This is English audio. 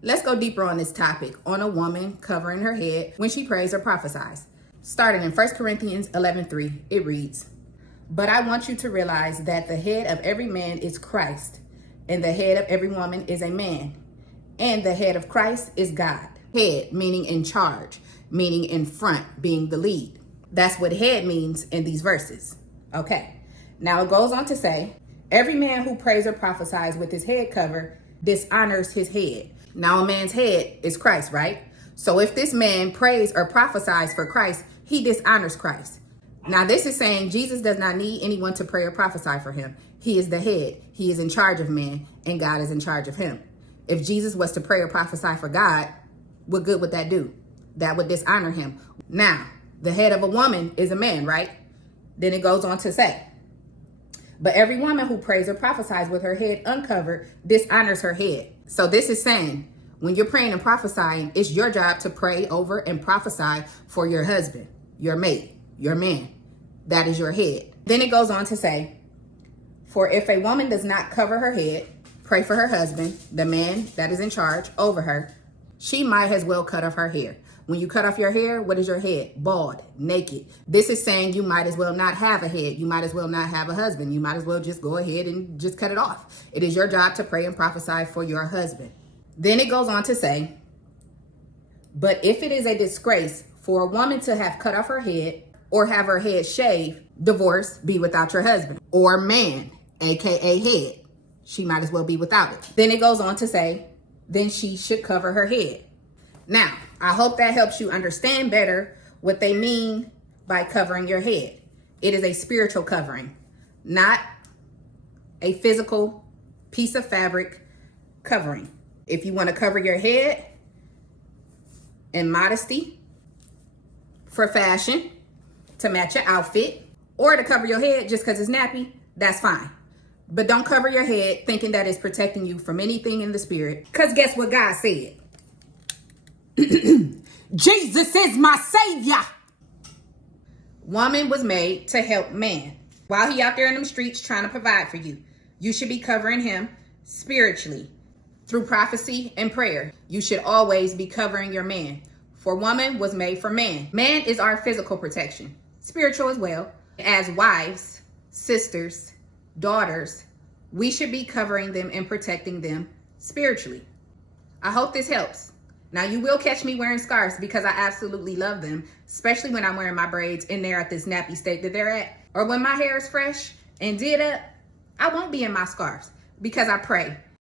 Let's go deeper on this topic on a woman covering her head when she prays or prophesies. Starting in 1 Corinthians 11:3, it reads, "But I want you to realize that the head of every man is Christ, and the head of every woman is a man, and the head of Christ is God." Head meaning in charge, meaning in front, being the lead. That's what head means in these verses. Okay, now it goes on to say, every man who prays or prophesies with his head covered dishonors his head. Now a man's head is Christ, right? So if this man prays or prophesies for Christ, he dishonors Christ. Now this is saying Jesus does not need anyone to pray or prophesy for him. He is the head. He is in charge of man, and God is in charge of him. If Jesus was to pray or prophesy for God, what good would that do? That would dishonor him. Now, the head of a woman is a man, right? Then it goes on to say, but every woman who prays or prophesies with her head uncovered dishonors her head. So this is saying, when you're praying and prophesying, it's your job to pray over and prophesy for your husband, your mate, your man. That is your head. Then it goes on to say, for if a woman does not cover her head, pray for her husband, the man that is in charge over her, she might as well cut off her hair. When you cut off your hair, what is your head? Bald, naked. This is saying you might as well not have a head. You might as well not have a husband. You might as well just go ahead and just cut it off. It is your job to pray and prophesy for your husband. Then it goes on to say, but if it is a disgrace for a woman to have cut off her head or have her head shaved, divorce, be without your husband. Or man, aka head, she might as well be without it. Then it goes on to say, then she should cover her head. Now, I hope that helps you understand better what they mean by covering your head. It is a spiritual covering, not a physical piece of fabric covering. If you want to cover your head in modesty, for fashion, to match your outfit, or to cover your head just because it's nappy, that's fine. But don't cover your head thinking that it's protecting you from anything in the spirit. Because guess what God said? Jesus is my savior. Woman was made to help man. While he out there in them streets trying to provide for you, you should be covering him spiritually through prophecy and prayer. You should always be covering your man. For woman was made for man. Man is our physical protection, spiritual as well. As wives, sisters, daughters, we should be covering them and protecting them spiritually. I hope this helps. Now, you will catch me wearing scarves because I absolutely love them, especially when I'm wearing my braids and they're at this nappy state that they're at. Or when my hair is fresh and did up, I won't be in my scarves because I pray